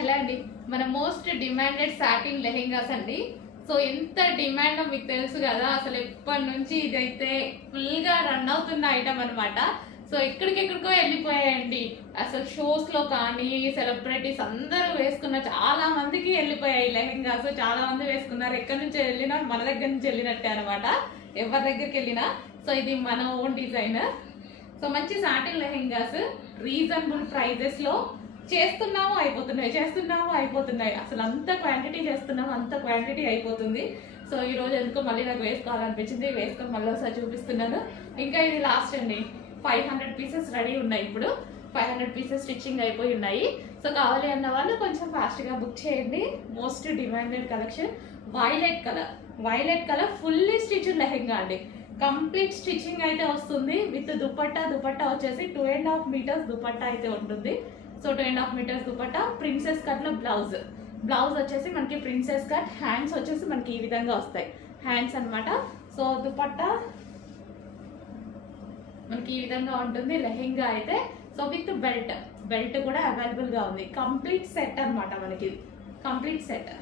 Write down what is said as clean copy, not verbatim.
Hello అండి, మన most demanded satin lehengas అండి. సో ఎంత డిమాండ్ మీకు తెలుసు కదా, అసలు ఎప్పటి నుంచి ఇదైతే ఫుల్ గా రన్ అవుతున్న ఐటమ్ అనమాట. సో ఎక్కడికెక్కడికో వెళ్ళిపోయాయండి. అసలు షోస్ లో కానీ సెలబ్రిటీస్ అందరూ వేసుకున్న చాలా మందికి వెళ్ళిపోయాయి లెహెంగాస్. చాలా మంది వేసుకున్నారు. ఎక్కడి నుంచి వెళ్ళినా మన దగ్గర నుంచి వెళ్ళినట్టే అనమాట, ఎవరి దగ్గరికి వెళ్ళినా. సో ఇది మన ఓన్ డిజైన్. సో మంచి సాటిన్ లెహెంగాస్ రీజనబుల్ ప్రైజెస్ లో చేస్తున్నాము అయిపోతున్నాయి. అసలు అంత క్వాంటిటీ చేస్తున్నాము, అంత క్వాంటిటీ అయిపోతుంది. సో ఈ రోజు ఎందుకో మళ్ళీ నాకు వేసుకోవాలనిపించింది, వేసుకొని మళ్ళీ ఒకసారి చూపిస్తున్నాను. ఇంకా ఇది లాస్ట్ అండి. 500 పీసెస్ రెడీ ఉన్నాయి. ఇప్పుడు 500 పీసెస్ స్టిచ్చింగ్ అయిపోయి ఉన్నాయి. సో కావాలి అన్న వాళ్ళు కొంచెం ఫాస్ట్ గా బుక్ చేయండి. Most demanded collection violet colour fully stitch lehenga అండి. కంప్లీట్ స్టిచ్చింగ్ అయితే వస్తుంది విత్ దుపట్టా వచ్చేసి 2.5 మీటర్స్ దుపట్టా అయితే ఉంటుంది. So 2.5 metres dupatta, princess cut లో బ్లౌజ్ వచ్చేసి మనకి ప్రిన్సెస్ కట్, హ్యాండ్స్ వచ్చేసి మనకి ఈ విధంగా వస్తాయి హ్యాండ్స్ అన్నమాట. సో దుపట్టా మనకి ఈ విధంగా ఉంటుంది లెహెంగా అయితే. సో విత్ బెల్ట్ కూడా అవైలబుల్ గా ఉంది. కంప్లీట్ సెట్ అన్నమాట, మనకి కంప్లీట్ సెట్.